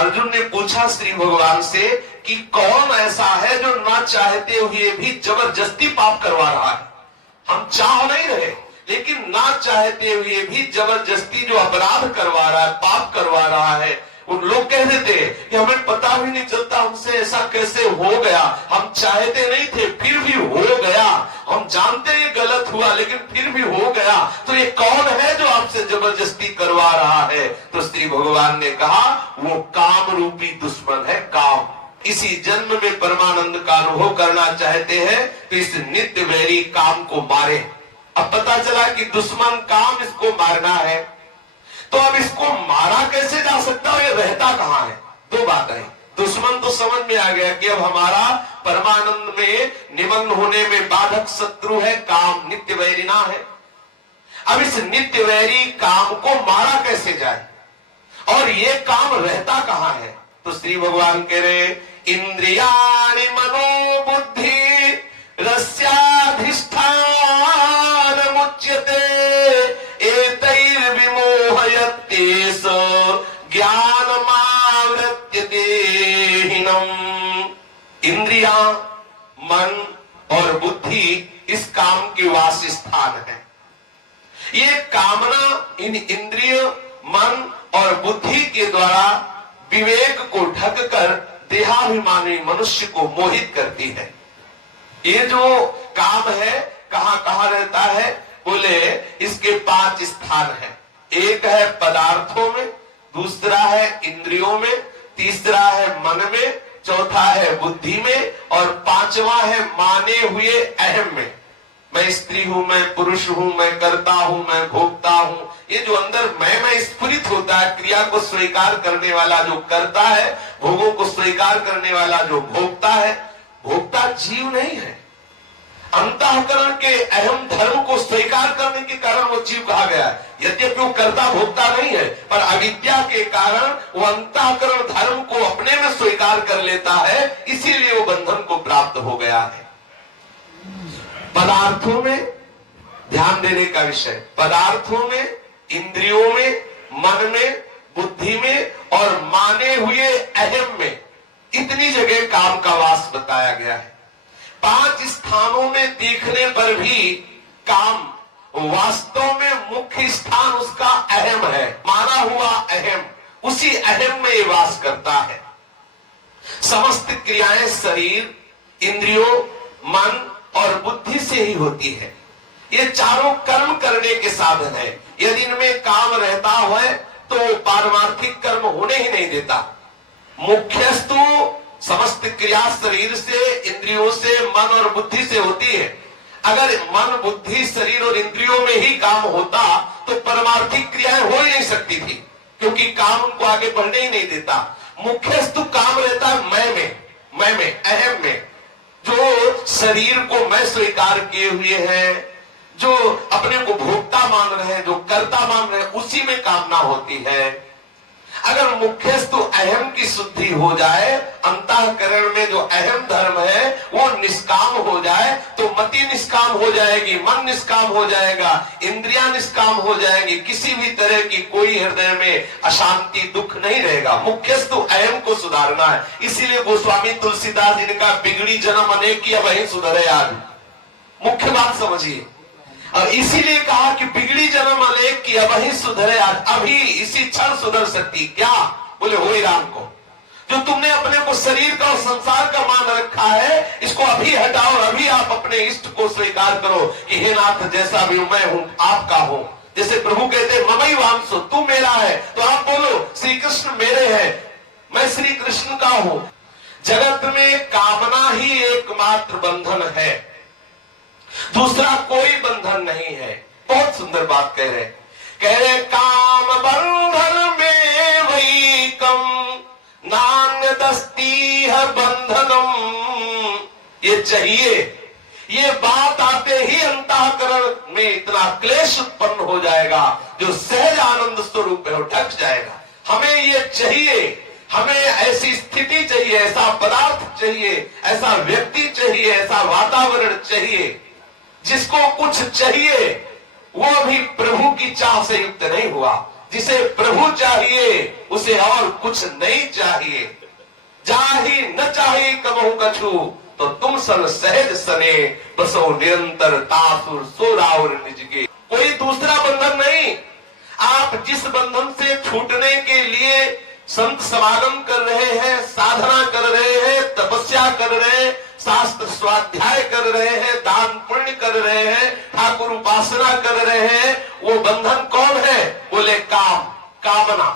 अर्जुन ने पूछा श्री भगवान से कि कौन ऐसा है जो ना चाहते हुए भी जबरदस्ती पाप करवा रहा है। हम चाह नहीं रहे, लेकिन ना चाहते हुए भी जबरदस्ती जो अपराध करवा रहा है, पाप करवा रहा है। उन लोग कह देते कि हमें पता भी नहीं चलता हमसे ऐसा कैसे हो गया, हम चाहते नहीं थे फिर भी हो गया, हम जानते ये गलत हुआ लेकिन फिर भी हो गया, तो ये कौन है जो आपसे जबरदस्ती करवा रहा है। तो श्री भगवान ने कहा वो काम रूपी दुश्मन है, काम। इसी जन्म में परमानंद का अनुभव करना चाहते हैं तो इस नित्य वैरी काम को मारे। अब पता चला कि दुश्मन काम इसको मारना है, तो अब इसको मारा कैसे जा सकता है, ये रहता कहां है। दो बातें, दुश्मन तो समझ में आ गया कि अब हमारा परमानंद में निमग्न होने में बाधक शत्रु है काम, नित्य वैरिना है। अब इस नित्य वैरी काम को मारा कैसे जाए और ये काम रहता कहां है। तो श्री भगवान कह रहे इंद्रियाणि मनोबुद्धि रस्याधिष्ठान मुच्यते एतैर्विमोहयत्येष ज्ञानमावृत्य देहिनम्। इंद्रिया, मन और बुद्धि इस काम के वास स्थान है। ये कामना इन इंद्रिय, मन और बुद्धि के द्वारा विवेक को ढककर देहाभिमानी मनुष्य को मोहित करती है। ये जो काम है कहां कहां रहता है, बोले इसके 5 स्थान हैं। एक है पदार्थों में, दूसरा है इंद्रियों में, तीसरा है मन में, चौथा है बुद्धि में और पांचवा है माने हुए अहम में। मैं स्त्री हूं, मैं पुरुष हूं, मैं करता हूं, मैं भोगता हूं। ये जो अंदर मैं स्फुरित होता है, क्रिया को स्वीकार करने वाला जो करता है, भोगों को स्वीकार करने वाला जो भोगता है, भोगता जीव नहीं है। अंतःकरण के अहम धर्म को स्वीकार करने के कारण वो जीव कहा गया है। यद्यपि वो कर्ता भोगता नहीं है, पर अविद्या के कारण वो अंतःकरण धर्म को अपने में स्वीकार कर लेता है, इसीलिए वो बंधन को प्राप्त हो गया है। पदार्थों में ध्यान देने का विषय, पदार्थों में, इंद्रियों में, मन में, बुद्धि में और माने हुए अहम में, इतनी जगह काम का वास बताया गया है। 5 स्थानों में देखने पर भी काम वास्तव में मुख्य स्थान उसका अहम है, माना हुआ अहम, उसी अहम में ये वास करता है। समस्त क्रियाएं शरीर, इंद्रियों, मन और बुद्धि से ही होती है। ये चारों कर्म करने के साधन है। यदि इनमें काम रहता है तो पारमार्थिक कर्म होने ही नहीं देता। मुख्यस्तु समस्त क्रिया शरीर से, इंद्रियों से, मन और बुद्धि से होती है। अगर मन, बुद्धि, शरीर और इंद्रियों में ही काम होता तो परमार्थिक क्रियाएं हो ही नहीं सकती थी, क्योंकि काम उनको आगे बढ़ने ही नहीं देता। मुख्यस्तु काम रहता है मैं में, अहम में। जो शरीर को मैं स्वीकार किए हुए हैं, जो अपने को भोक्ता मान रहे हैं, जो कर्ता मान रहे हैं, उसी में कामना होती है। अगर मुख्यस्तु अहम की शुद्धि हो जाए, अंतःकरण में जो अहम धर्म है वो निष्काम हो जाए, तो मति निष्काम हो जाएगी, मन निष्काम हो जाएगा, इंद्रियां निष्काम हो जाएंगी, किसी भी तरह की कोई हृदय में अशांति, दुख नहीं रहेगा। मुख्यस्तु अहम को सुधारना है। इसीलिए गोस्वामी तुलसीदास जी ने कहा बिगड़ी जन्म अनेक की अब वही सुधरे आज। मुख्य बात समझिए, और इसीलिए कहा कि बिगड़ी जन्म अनेक की अब ही सुधरे आज, अभी इसी क्षण सुधर सकती। क्या बोले, हो राम को जो तुमने अपने को शरीर का और संसार का मान रखा है, इसको अभी हटाओ और अभी आप अपने इष्ट को स्वीकार करो कि हे नाथ, जैसा भी मैं हूं आपका हूं। जैसे प्रभु कहते ममई वांसो, तू मेरा है, तो आप बोलो श्री कृष्ण मेरे हैं, मैं श्री कृष्ण का हूं। जगत में कामना ही एकमात्र बंधन है, दूसरा कोई बंधन नहीं है। बहुत सुंदर बात कह रहे काम बंधन में वही कम नान्य दस्ती है बंधनम। ये चाहिए, ये बात आते ही अंतःकरण में इतना क्लेश उत्पन्न हो जाएगा जो सहज आनंद स्वरूप है, ढक जाएगा। हमें ये चाहिए, हमें ऐसी स्थिति चाहिए, ऐसा पदार्थ चाहिए, ऐसा व्यक्ति चाहिए, ऐसा वातावरण चाहिए। जिसको कुछ चाहिए वो अभी प्रभु की चाह से युक्त नहीं हुआ, जिसे प्रभु चाहिए उसे और कुछ नहीं चाहिए। जाहि न चाहिए कबहू कछु, तो तुम सन सहज सने, बसो निरंतर तासुर सोराउर निज के। कोई दूसरा बंधन नहीं। आप जिस बंधन से छूटने के लिए संत समागम कर रहे हैं, साधना कर रहे हैं, तपस्या कर रहे हैं, शास्त्र स्वाध्याय कर रहे हैं, दान पुण्य कर रहे हैं, ठाकुर उपासना कर रहे हैं, वो बंधन कौन है? बोले काम, कामना।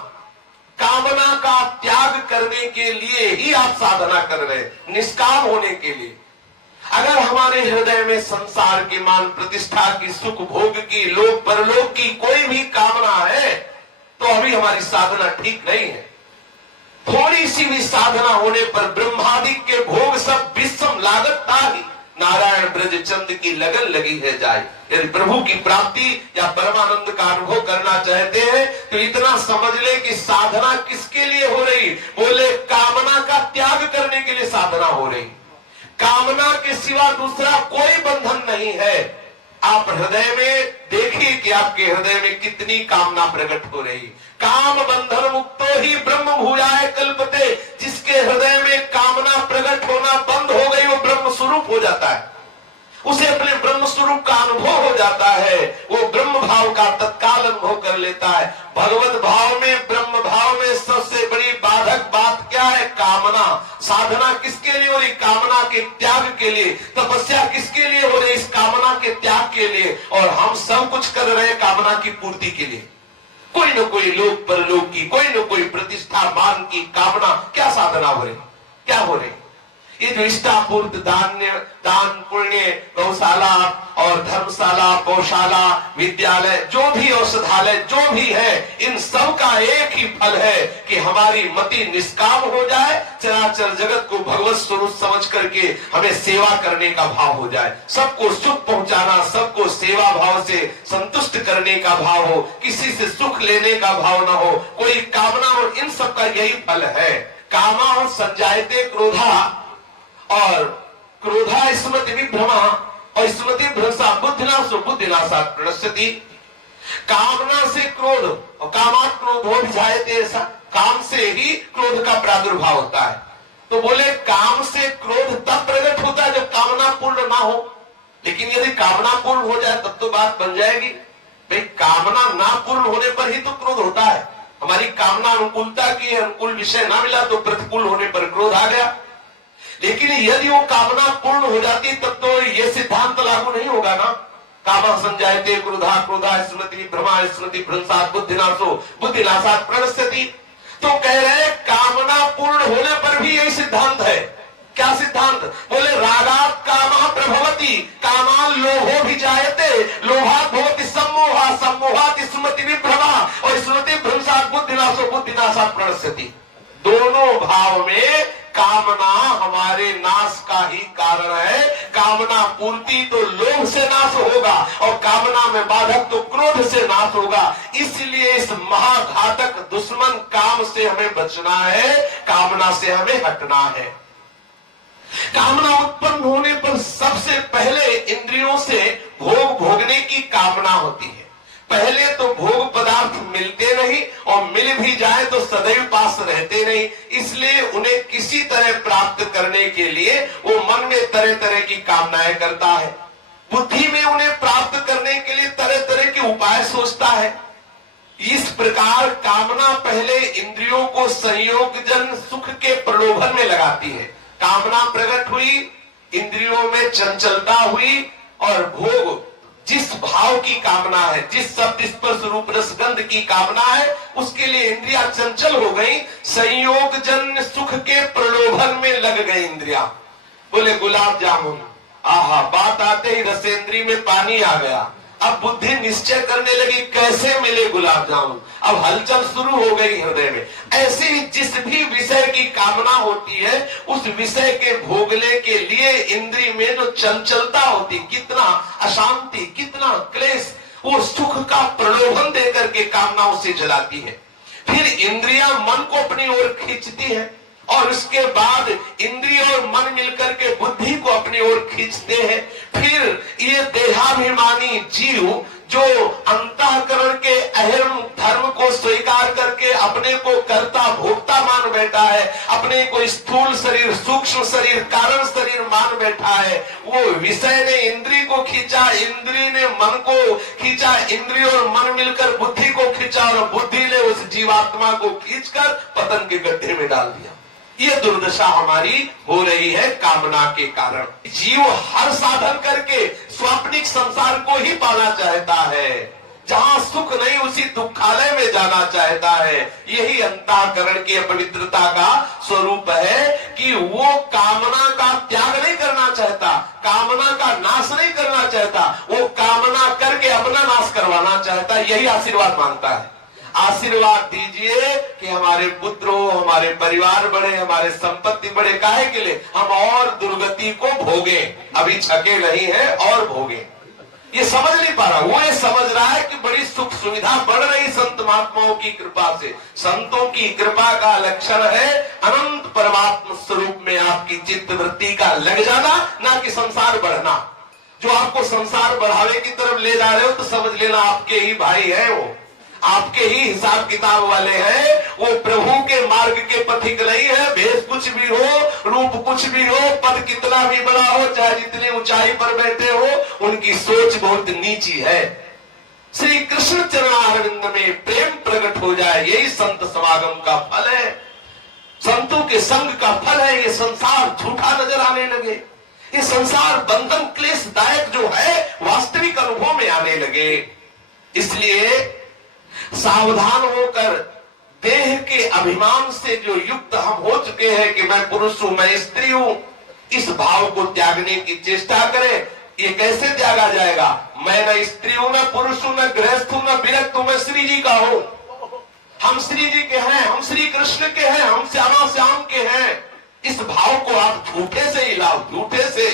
कामना का त्याग करने के लिए ही आप साधना कर रहे हैं, निष्काम होने के लिए। अगर हमारे हृदय में संसार की मान प्रतिष्ठा की, सुख भोग की, लोक परलोक की कोई भी कामना है तो अभी हमारी साधना ठीक नहीं है। थोड़ी सी भी साधना होने पर ब्रह्मादि के भोग सब विषम लागत ताहि, नारायण ब्रज चंद की लगन लगी है जाए। यदि प्रभु की प्राप्ति या परमानंद का अनुभव करना चाहते हैं तो इतना समझ ले कि साधना किसके लिए हो रही? बोले कामना का त्याग करने के लिए साधना हो रही। कामना के सिवा दूसरा कोई बंधन नहीं है। आप हृदय में देखिए कि आपके हृदय में कितनी कामना प्रकट हो रही। काम बंधन मुक्तो ही ब्रह्म भूयाय कल्पते। जिसके हृदय में कामना प्रकट होना बंद हो गई वो ब्रह्म स्वरूप हो जाता है, उसे अपने ब्रह्म स्वरूप का अनुभव हो जाता है, वो ब्रह्म भाव का तत्काल अनुभव कर लेता है। भगवत भाव में, ब्रह्म भाव में सबसे बड़ी बाधक बात क्या है? कामना। साधना किसके लिए हो रही? कामना के त्याग के लिए। तपस्या किसके लिए हो रही? इस कामना के त्याग के लिए। और हम सब कुछ कर रहे हैं कामना की पूर्ति के लिए। कोई न कोई लोक परलोक की, कोई न कोई प्रतिष्ठा मान की कामना। क्या साधना हो रही? क्या हो रही? ये जो इष्टापूर्त दान पुण्य, गौशाला और धर्मशाला, गौशाला, विद्यालय, जो भी औषधालय जो भी है, इन सब का एक ही फल है कि हमारी मति निष्काम हो जाए, चराचर जगत को भगवत स्वरूप समझ करके हमें सेवा करने का भाव हो जाए, सबको सुख पहुंचाना, सबको सेवा भाव से संतुष्ट करने का भाव हो, किसी से सुख लेने का भाव न हो, कोई कामना हो। इन सब का यही फल है। कामा और संजायते क्रोधा, और क्रोधा स्मृति विभ्रमा, और स्मृति भ्रंशा बुद्धिनाशो बुद्धिनाशात् प्रणश्यति। कामना से क्रोध, और कामात् क्रोधो विजायते, ऐसा काम से ही क्रोध का प्रादुर्भाव होता है। तो बोले काम से क्रोध तब प्रकट होता है जब कामना पूर्ण ना हो। लेकिन यदि कामना पूर्ण हो जाए तब तो बात बन जाएगी। भाई कामना ना पूर्ण होने पर ही तो क्रोध होता है। हमारी कामना अनुकूलता की, अनुकूल विषय ना मिला तो प्रतिकूल होने पर क्रोध आ गया। लेकिन यदि वो कामना पूर्ण हो जाती तब तो ये सिद्धांत लागू नहीं होगा ना। कामा संजायते क्रोधा, क्रोधा स्मृति विभ्रमा, स्मृति भ्रंशात् बुद्धिनाशो बुद्धिनाशात् प्रणश्यति। तो कह रहे कामना पूर्ण होने पर भी यही सिद्धांत है। क्या सिद्धांत? बोले रागात् कामः प्रभवति, कामान् लोभो विजायते, लोभात् भवति सम्मोहः, सम्मोहात् स्मृति विभ्रमा, और स्मृति भ्रंशात् बुद्धिनाशो बुद्धिनाशात् प्रणश्यति। दोनों भाव में कामना हमारे नाश का ही कारण है। कामना पूर्ति तो लोभ से नाश होगा, और कामना में बाधक तो क्रोध से नाश होगा। इसलिए इस महाघातक दुश्मन काम से हमें बचना है, कामना से हमें हटना है। कामना उत्पन्न होने पर सबसे पहले इंद्रियों से भोग भोगने की कामना होती है। पहले तो भोग पदार्थ मिलते नहीं, और मिल भी जाए तो सदैव पास रहते नहीं, इसलिए उन्हें किसी तरह प्राप्त करने के लिए वो मन में तरह तरह की कामनाएं करता है। बुद्धि में उन्हें प्राप्त करने के लिए तरह तरह के उपाय सोचता है। इस प्रकार कामना पहले इंद्रियों को संयोगजन सुख के प्रलोभन में लगाती है। कामना प्रकट हुई, इंद्रियों में चंचलता हुई, और भोग जिस भाव की कामना है, जिस शब्द स्पर्श रूप रस गंध की कामना है, उसके लिए इंद्रियां चंचल हो गई, संयोगजन सुख के प्रलोभन में लग गई इंद्रियां। बोले गुलाब जामुन, आहा, बात आते ही रसेंद्री में पानी आ गया। अब बुद्धि निश्चय करने लगी कैसे मिले गुलाब जामुन। अब हलचल शुरू हो गई हृदय में। ऐसे ही जिस भी विषय की कामना होती है, उस विषय के भोगने के लिए इंद्रिय में जो चंचलता होती, कितना अशांति, कितना क्लेश, वो सुख का प्रलोभन देकर के कामना उसे जलाती है। फिर इंद्रियां मन को अपनी ओर खींचती है, और उसके बाद इंद्रिय और मन मिलकर के बुद्धि को अपनी ओर खींचते हैं। फिर ये देहाभिमानी जीव जो अंतःकरण के अहम धर्म को स्वीकार करके अपने को कर्ता भोक्ता मान बैठा है, अपने को स्थूल शरीर, सूक्ष्म शरीर, कारण शरीर मान बैठा है, वो विषय ने इंद्री को खींचा, इंद्री ने मन को खींचा, इंद्रिय और मन मिलकर बुद्धि को खींचा और बुद्धि ने उस जीवात्मा को खींचकर पतन के गड्ढे में डाल दिया। ये दुर्दशा हमारी हो रही है कामना के कारण। जीव हर साधन करके स्वाप्निक संसार को ही पाना चाहता है, जहां सुख नहीं उसी दुखालय में जाना चाहता है। यही अंतःकरण की अपवित्रता का स्वरूप है कि वो कामना का त्याग नहीं करना चाहता, कामना का नाश नहीं करना चाहता, वो कामना करके अपना नाश करवाना चाहता है। यही आशीर्वाद मांगता है। आशीर्वाद दीजिए कि हमारे पुत्र हो, हमारे परिवार बढ़े, हमारे संपत्ति बढ़े। काहे के लिए? हम और दुर्गति को भोगे, अभी छके नहीं है और भोगे। ये समझ नहीं पा रहा, वो ये समझ रहा है कि बड़ी सुख सुविधा बढ़ रही संत महात्माओं की कृपा से। संतों की कृपा का लक्षण है अनंत परमात्मा स्वरूप में आपकी चित्त वृत्ति का लग जाना, ना कि संसार बढ़ना। जो आपको संसार बढ़ावे की तरफ ले जा रहे हो तो समझ लेना आपके ही भाई है, वो आपके ही हिसाब किताब वाले हैं। वो प्रभु के मार्ग के पथिक नहीं है। भेष कुछ भी हो, रूप कुछ भी हो, पद कितना भी बड़ा हो, चाहे जितनी ऊंचाई पर बैठे हो, उनकी सोच बहुत नीची है। श्री कृष्ण चरणारविंद में प्रेम प्रकट हो जाए, यही संत समागम का फल है, संतों के संग का फल है। ये संसार झूठा नजर आने लगे, ये संसार बंधन क्लेशदायक जो है वास्तविक अनुभव में आने लगे। इसलिए सावधान होकर देह के अभिमान से जो युक्त हम हो चुके हैं कि मैं पुरुष हूं, मैं स्त्री हूं, इस भाव को त्यागने की चेष्टा करें। ये कैसे त्यागा जाएगा? मैं न स्त्री हूं, न पुरुष हूं, न गृहस्थ हूं, न विरक्त हूं, मैं श्री जी का हूं। हम श्री जी के हैं, हम श्री कृष्ण के हैं, हम श्यामा श्याम के हैं। इस भाव को आप झूठे से ही लाओ, झूठे से।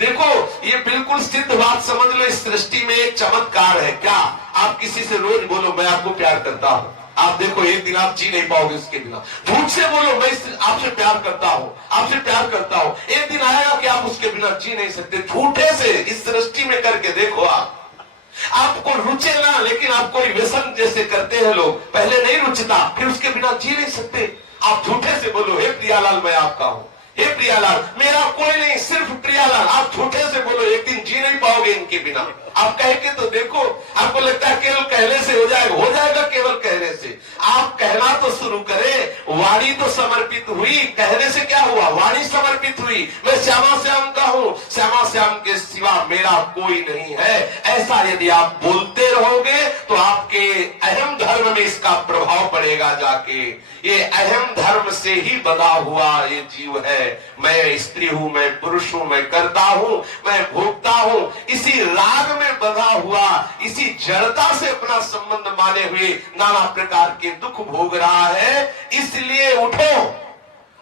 देखो ये बिल्कुल सिद्ध बात समझ लो, इस सृष्टि में एक चमत्कार है। क्या? आप किसी से रोज बोलो मैं आपको प्यार करता हूं, आप देखो एक दिन आप जी नहीं पाओगे उसके बिना। झूठ से बोलो मैं आपसे प्यार करता हूं, आपसे प्यार करता हूं, एक दिन आएगा कि आप उसके बिना जी नहीं सकते। झूठे से इस सृष्टि में करके देखो। आपको रुचे ना, लेकिन आप कोई व्यसन जैसे करते हैं लोग, पहले नहीं रुचता फिर उसके बिना जी नहीं सकते। आप झूठे से बोलो हे प्रियालाल मैं आपका हूं, हे प्रियालाल मेरा कोई नहीं सिर्फ प्रियालाल। आप झूठे से बोलो, एक दिन जी नहीं पाओगे इनके बिना। आप कह के तो देखो, आपको लगता है केवल कहने से हो जाएगा केवल कहने से। आप कहना तो शुरू करें। वाणी तो समर्पित हुई, कहने से क्या हुआ? वाणी समर्पित हुई। मैं श्यामा श्याम का हूं, श्यामा श्याम के सिवा मेरा कोई नहीं है। ऐसा यदि आप बोलते रहोगे तो आपके अहम धर्म में इसका प्रभाव पड़ेगा जाके। ये अहम धर्म से ही बंधा हुआ ये जीव है। मैं स्त्री हूं, मैं पुरुष हूं, मैं करता हूं, मैं भोगता हूं, इसी राग में बंधा हुआ, इसी जड़ता से अपना संबंध माने हुए नाना प्रकार के दुख भोग रहा है। इसलिए उठो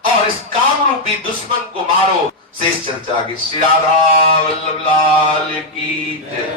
और इस काम रूपी दुश्मन को मारो। शेष चर्चा की श्री राधा वल्लभ लाल की जय।